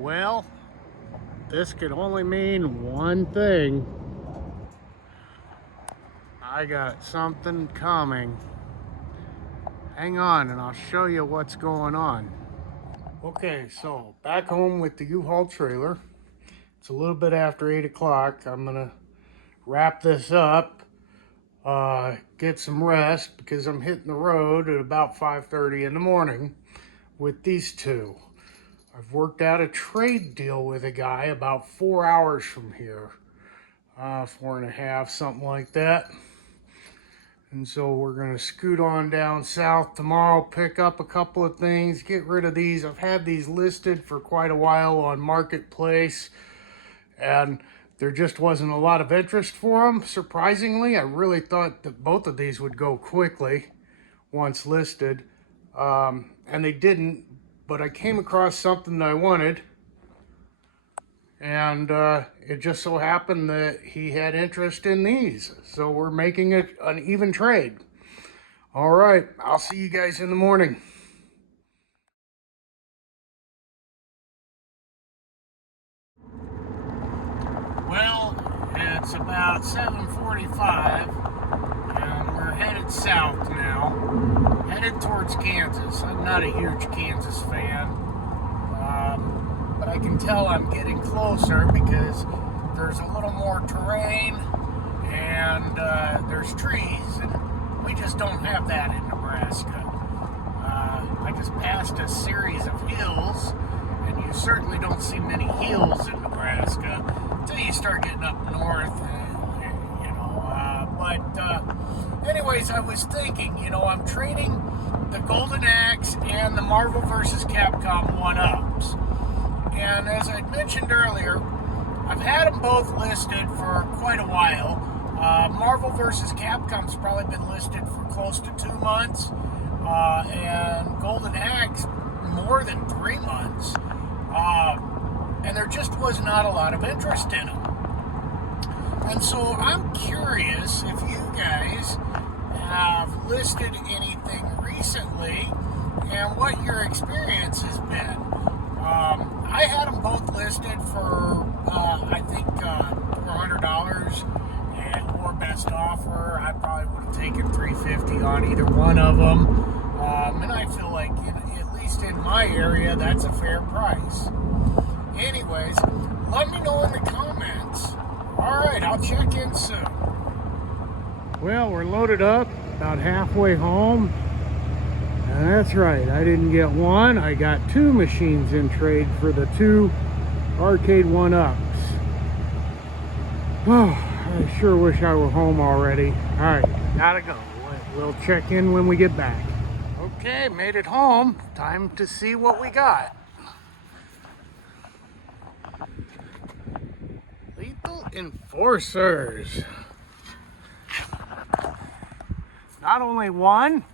Well, this could only mean one thing. I got something coming. Hang on and I'll show you what's going on. Okay, so back home with the U-Haul trailer. It's a little bit after 8 o'clock. I'm gonna wrap this up, get some rest because I'm hitting the road at about 5:30 in the morning with these two. I've worked out a trade deal with a guy about 4 hours from here. 4.5, something like that. And so we're going to scoot on down south tomorrow, pick up a couple of things, get rid of these. I've had these listed for quite a while on Marketplace, and there just wasn't a lot of interest for them. Surprisingly, I really thought that both of these would go quickly once listed, and they didn't, but I came across something that I wanted. And it just so happened that he had interest in these. So we're making it an even trade. All right, I'll see you guys in the morning. Well, it's about 7:45 and we're headed south now. Headed towards Kansas. I'm not a huge Kansas fan. But I can tell I'm getting closer because there's a little more terrain and there's trees, and we just don't have that in Nebraska. I just passed a series of hills, and you certainly don't see many hills in Nebraska until you start getting up north, anyways, I was thinking, I'm trading the Golden Axe and the Marvel vs. Capcom 1-Ups. And as I mentioned earlier, I've had them both listed for quite a while. Marvel vs. Capcom's probably been listed for close to 2 months, and Golden Axe more than 3 months. And there just was not a lot of interest in them. And so I'm curious if you guys have listed anything recently and what your experience has been. I had them both listed for, I think, $400 or best offer. I probably would have taken $350 on either one of them. And I feel like, at least in my area, that's a fair price. Anyways, let me know in the comments. All right, I'll check in soon. Well, we're loaded up, about halfway home. And that's right, I didn't get one, I got 2 machines in trade for the 2 arcade 1-Ups. Oh, I sure wish I were home already. Alright, gotta go. We'll check in when we get back. Okay, made it home. Time to see what we got. Lethal Enforcers. Not only one,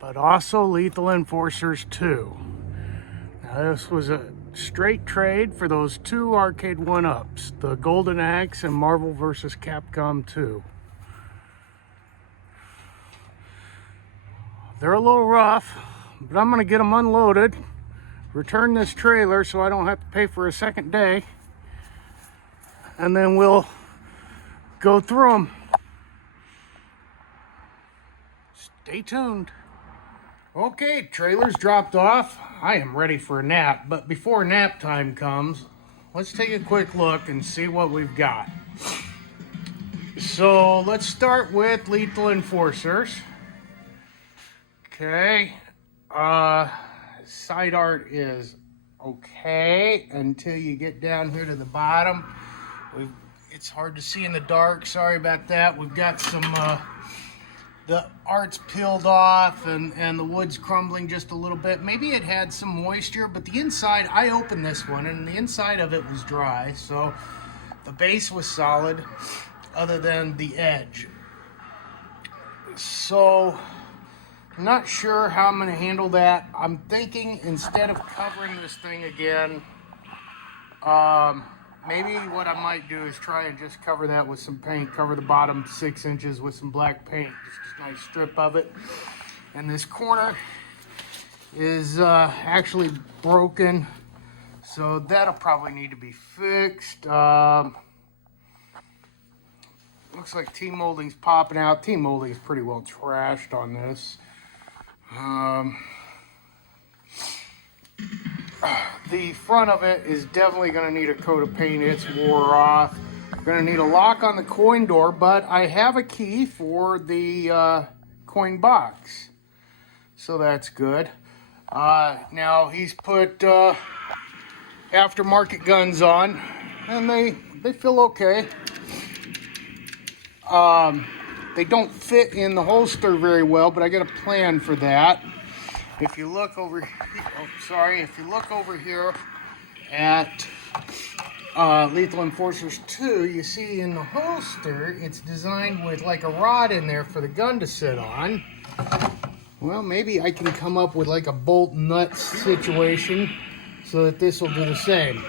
but also Lethal Enforcers 2. Now this was a straight trade for those 2 arcade 1-Ups, the Golden Axe and Marvel vs. Capcom 2. They're a little rough, but I'm gonna get them unloaded, return this trailer so I don't have to pay for a second day, and then we'll go through them. Stay tuned. Okay, trailer's dropped off. I am ready for a nap, but before nap time comes, let's take a quick look and see what we've got. So let's start with Lethal Enforcers. Okay, side art is okay until you get down here to the bottom. It's hard to see in the dark, sorry about that. We've got some the art's peeled off and the wood's crumbling just a little bit. Maybe it had some moisture, but the inside, I opened this one and the inside of it was dry, so the base was solid other than the edge. So I'm not sure how I'm going to handle that. I'm thinking instead of covering this thing again, maybe what I might do is try and just cover that with some paint, cover the bottom 6 inches with some black paint, just a nice strip of it. And this corner is actually broken, So that'll probably need to be fixed. Looks like T-molding's popping out. T-molding's pretty well trashed on this. The front of it is definitely going to need a coat of paint. It's wore off. Going to need a lock on the coin door, but I have a key for the coin box, so that's good. Now he's put aftermarket guns on, and they feel okay. They don't fit in the holster very well, but I got a plan for that. If you look over here at Lethal Enforcers 2, you see in the holster, it's designed with like a rod in there for the gun to sit on. Well, maybe I can come up with like a bolt nut situation so that this will do the same.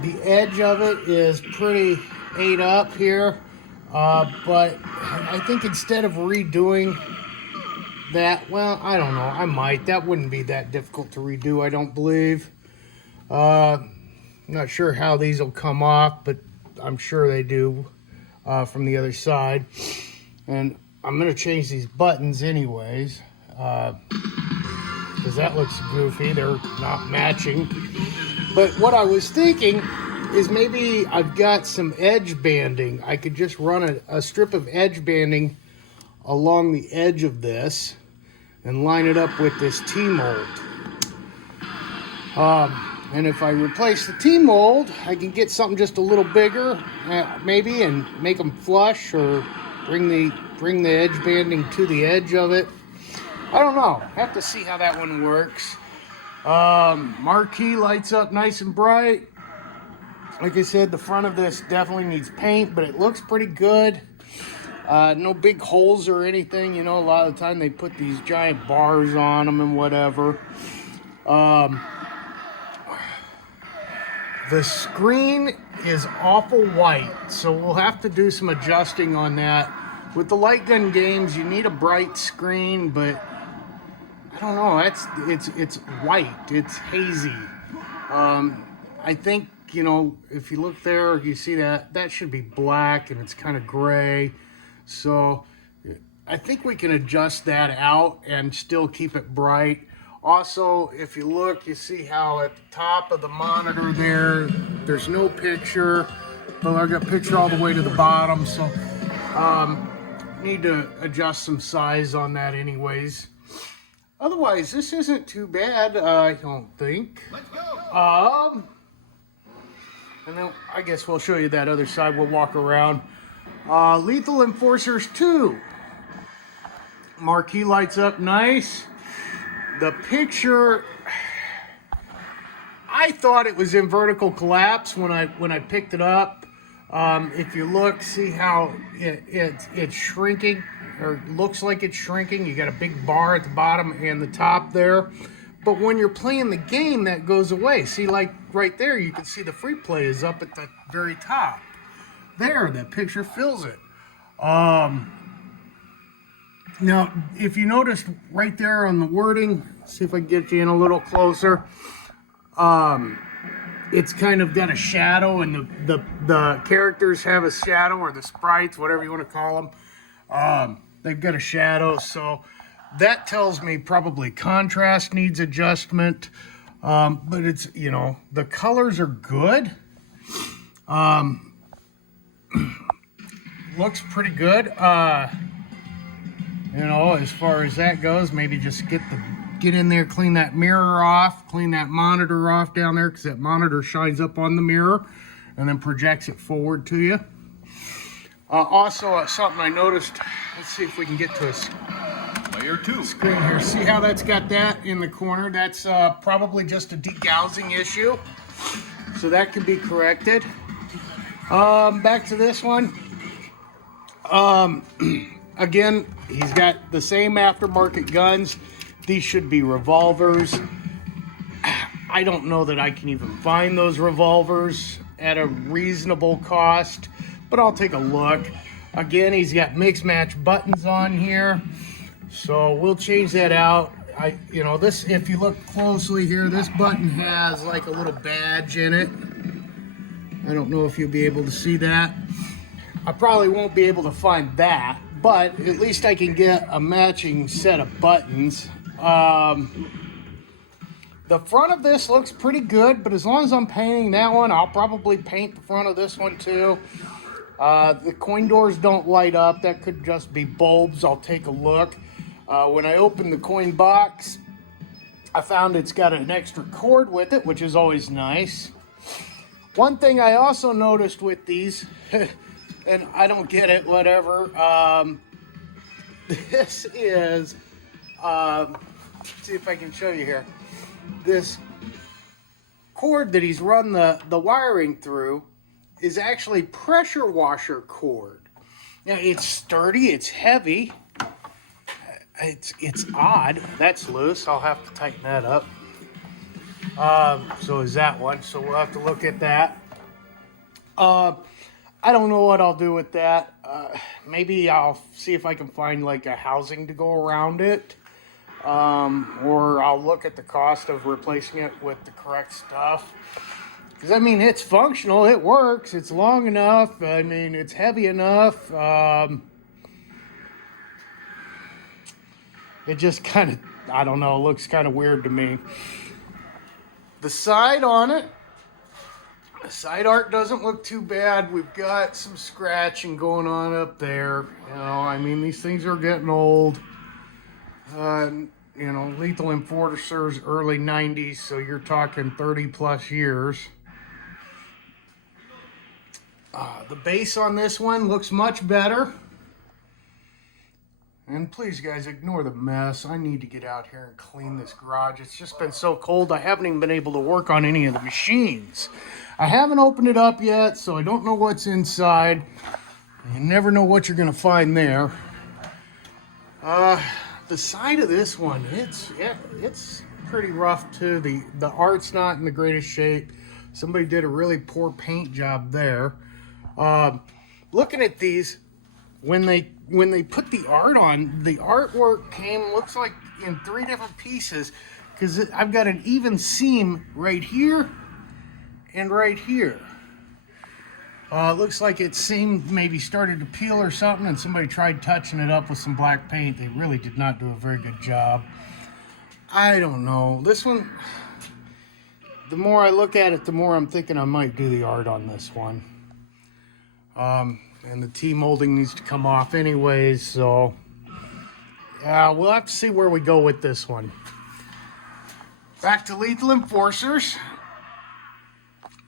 The edge of it is pretty ate up here, but I think instead of redoing that, well, I don't know, I might. That wouldn't be that difficult to redo, I don't believe. Not sure how these will come off, but I'm sure they do from the other side. And I'm going to change these buttons anyways, because that looks goofy. They're not matching. But what I was thinking is maybe I've got some edge banding. I could just run a strip of edge banding along the edge of this and line it up with this T-mold. And if I replace the T-mold, I can get something just a little bigger, maybe, and make them flush, or bring the edge banding to the edge of it. I don't know. Have to see how that one works. Marquee lights up nice and bright. Like I said, the front of this definitely needs paint, but it looks pretty good. No big holes or anything. You know, a lot of the time they put these giant bars on them and whatever. The screen is awful white, so we'll have to do some adjusting on that. With the light gun games, you need a bright screen, but I don't know. It's white. It's hazy. I think, you know, if you look there, you see that should be black, and it's kind of gray. So I think we can adjust that out and still keep it bright. Also, if you look, you see how at the top of the monitor there's no picture, but I've got picture all the way to the bottom, so need to adjust some size on that anyways. Otherwise, this isn't too bad, I don't think. Let's go. And then I guess we'll show you that other side. We'll walk around. Lethal Enforcers 2. Marquee lights up nice. The picture, I thought it was in vertical collapse when I picked it up. If you look, see how it's shrinking, or looks like it's shrinking. You got a big bar at the bottom and the top there. But when you're playing the game, that goes away. See, like right there, you can see the free play is up at the very top. There, that picture fills it. Now, if you noticed right there on the wording, see if I can get you in a little closer. It's kind of got a shadow, and the characters have a shadow, or the sprites, whatever you want to call them. They've got a shadow, so that tells me probably contrast needs adjustment. But it's, you know, the colors are good. Looks pretty good. You know, as far as that goes, maybe just get in there, clean that mirror off, clean that monitor off down there, because that monitor shines up on the mirror and then projects it forward to you. Also, something I noticed, let's see if we can get to a layer 2 screen here. See how that's got that in the corner? That's probably just a degaussing issue, so that can be corrected. Back to this one. Again, he's got the same aftermarket guns. These should be revolvers. I don't know that I can even find those revolvers at a reasonable cost, but I'll take a look. Again, he's got mix match buttons on here, so we'll change that out. you know, this, if you look closely here, this button has like a little badge in it. I don't know if you'll be able to see that. I probably won't be able to find that, but at least I can get a matching set of buttons. The front of this looks pretty good, but as long as I'm painting that one, I'll probably paint the front of this one too. The coin doors don't light up. That could just be bulbs. I'll take a look. When I opened the coin box, I found it's got an extra cord with it, which is always nice. One thing I also noticed with these, and I don't get it, whatever, this is, let's see if I can show you here. This cord that he's run the wiring through is actually pressure washer cord. Now, it's sturdy, it's heavy. It's odd. That's loose. I'll have to tighten that up. So is that one. So we'll have to look at that. I don't know what I'll do with that. Maybe I'll see if I can find like a housing to go around it. Or I'll look at the cost of replacing it with the correct stuff. Because, I mean, it's functional. It works. It's long enough. I mean, it's heavy enough. It just kind of, I don't know, looks kind of weird to me. The side on it, the side art doesn't look too bad. We've got some scratching going on up there. You know, I mean, these things are getting old. You know, Lethal Enforcer's early 90s, so you're talking 30 plus years. The base on this one looks much better. And please, guys, ignore the mess. I need to get out here and clean this garage. It's just been so cold, I haven't even been able to work on any of the machines. I haven't opened it up yet, so I don't know what's inside. You never know what you're going to find there. The side of this one, it's pretty rough, too. The art's not in the greatest shape. Somebody did a really poor paint job there. Looking at these, when they put the art on, the artwork looks like in 3 different pieces, because I've got an even seam right here and right here. Looks like it seemed maybe started to peel or something, and somebody tried touching it up with some black paint. They really did not do a very good job. I don't know. This one, the more I look at it, the more I'm thinking I might do the art on this one. And the T-molding needs to come off anyways, so yeah, we'll have to see where we go with this one. Back to Lethal Enforcers.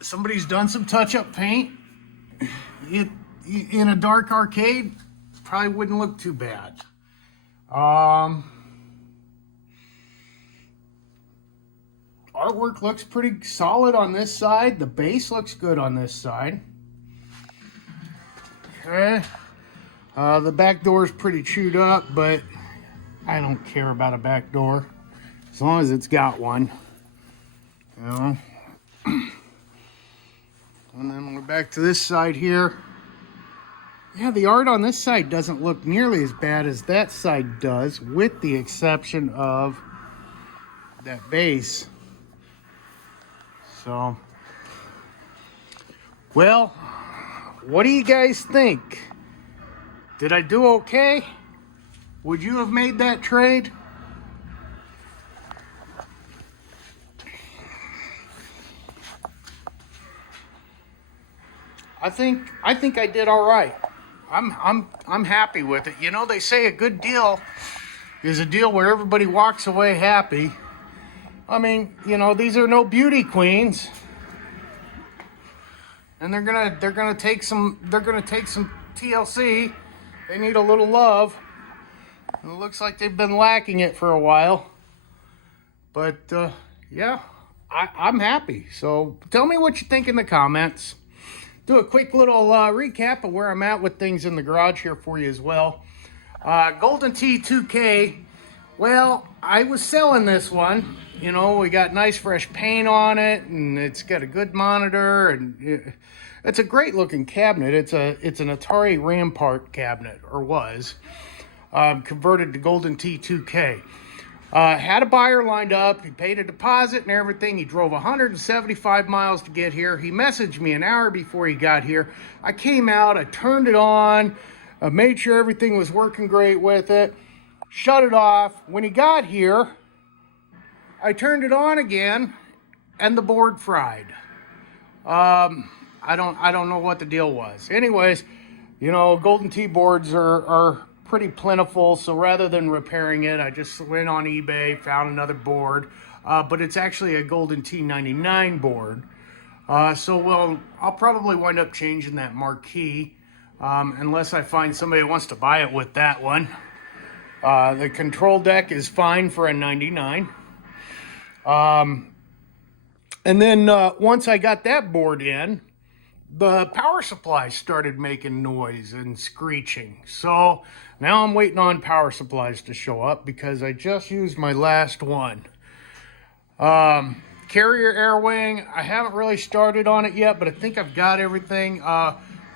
Somebody's done some touch-up paint. In a dark arcade, probably wouldn't look too bad. Artwork looks pretty solid on this side. The base looks good on this side. Okay. The back door is pretty chewed up, but I don't care about a back door as long as it's got one. You know. And then we're back to this side here. Yeah, the art on this side doesn't look nearly as bad as that side does, with the exception of that base. So, well, what do you guys think? Did I do okay? Would you have made that trade? I think I did all right. I'm happy with it. You know, they say a good deal is a deal where everybody walks away happy. I mean, you know, these are no beauty queens. And they're gonna take some TLC. They need a little love. And it looks like they've been lacking it for a while. But yeah, I'm happy. So tell me what you think in the comments. Do a quick little recap of where I'm at with things in the garage here for you as well. Golden Tee 2K. Well, I was selling this one. You know, we got nice fresh paint on it, and it's got a good monitor, and it's a great looking cabinet. It's an Atari Rampart cabinet, or was, converted to Golden Tee 2K. Had a buyer lined up. He paid a deposit and everything. He drove 175 miles to get here. He messaged me an hour before he got here. I came out, I turned it on, made sure everything was working great with it, shut it off. When he got here, I turned it on again and the board fried. I don't know what the deal was. Anyways, you know, Golden Tee boards are pretty plentiful, so rather than repairing it, I just went on eBay, found another board, but it's actually a Golden Tee 99 board. Well, I'll probably wind up changing that marquee, unless I find somebody who wants to buy it with that one. The control deck is fine for a 99. And then once I got that board in, the power supply started making noise and screeching. So now I'm waiting on power supplies to show up because I just used my last one. Carrier air wing, I haven't really started on it yet, but I think I've got everything.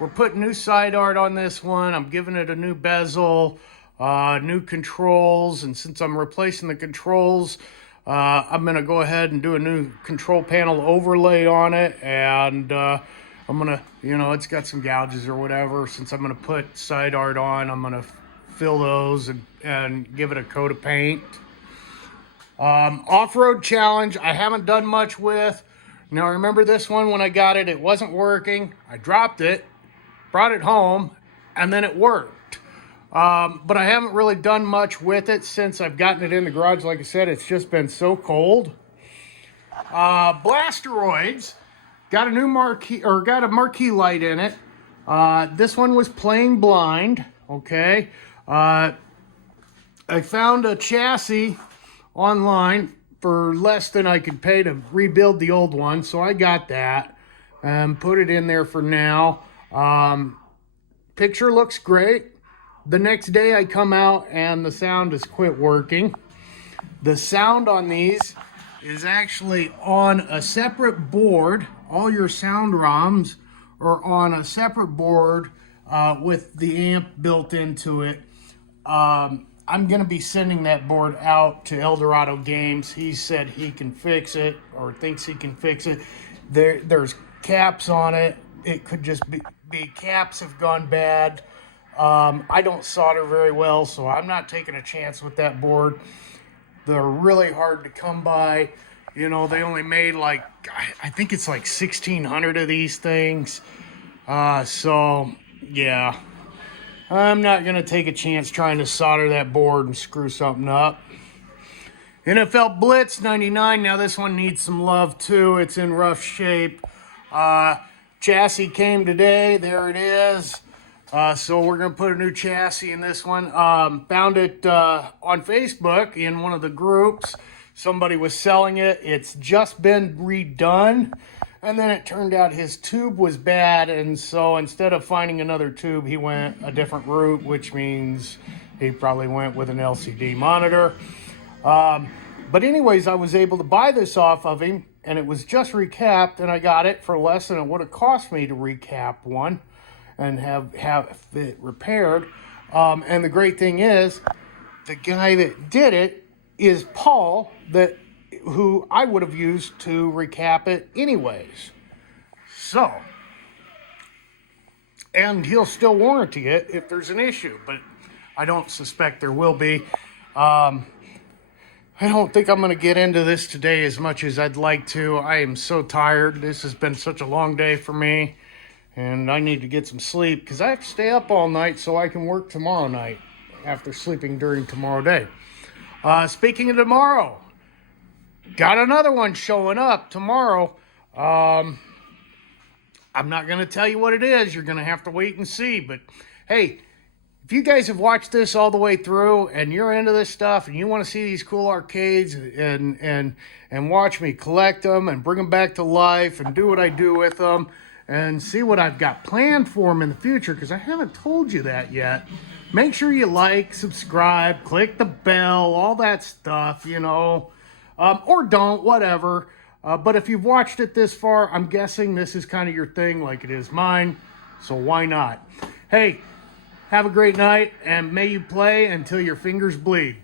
We're putting new side art on this one. I'm giving it a new bezel, new controls, and since I'm replacing the controls, I'm going to go ahead and do a new control panel overlay on it, and I'm going to, you know, it's got some gouges or whatever. Since I'm going to put side art on, I'm going to fill those and give it a coat of paint. Off-road challenge, I haven't done much with. Now, remember this one, when I got it, it wasn't working. I dropped it, brought it home, and then it worked. But I haven't really done much with it since I've gotten it in the garage. Like I said, it's just been so cold. Blasteroids, got a new marquee, or got a marquee light in it. This one was playing blind, okay? I found a chassis online for less than I could pay to rebuild the old one, so I got that and put it in there for now. Picture looks great. The next day I come out and the sound has quit working. The sound on these is actually on a separate board. All your sound ROMs are on a separate board with the amp built into it. I'm going to be sending that board out to Eldorado Games. He said he can fix it, or thinks he can fix it. There's caps on it. It could just be caps have gone bad. I don't solder very well, so I'm not taking a chance with that board. They're really hard to come by. You know, they only made like, I think it's like 1,600 of these things. So, yeah. I'm not going to take a chance trying to solder that board and screw something up. NFL Blitz 99. Now this one needs some love too. It's in rough shape. Chassis came today. There it is. So we're going to put a new chassis in this one. Found it on Facebook in one of the groups. Somebody was selling it. It's just been redone. And then it turned out his tube was bad. And so instead of finding another tube, he went a different route, which means he probably went with an LCD monitor. But anyways, I was able to buy this off of him, and it was just recapped, and I got it for less than it would have cost me to recap one and have it repaired. And the great thing is, the guy that did it is Paul, who I would have used to recap it anyways. So, and he'll still warranty it if there's an issue, but I don't suspect there will be. I don't think I'm going to get into this today as much as I'd like to. I am so tired. This has been such a long day for me, and I need to get some sleep because I have to stay up all night so I can work tomorrow night after sleeping during tomorrow day. Speaking of tomorrow, got another one showing up tomorrow. I'm not going to tell you what it is. You're going to have to wait and see. But hey, if you guys have watched this all the way through and you're into this stuff and you want to see these cool arcades and watch me collect them and bring them back to life and do what I do with them and see what I've got planned for them in the future, because I haven't told you that yet, make sure you like, subscribe, click the bell, all that stuff, you know. Or don't, whatever. But if you've watched it this far, I'm guessing this is kind of your thing like it is mine. So why not? Hey, have a great night, and may you play until your fingers bleed.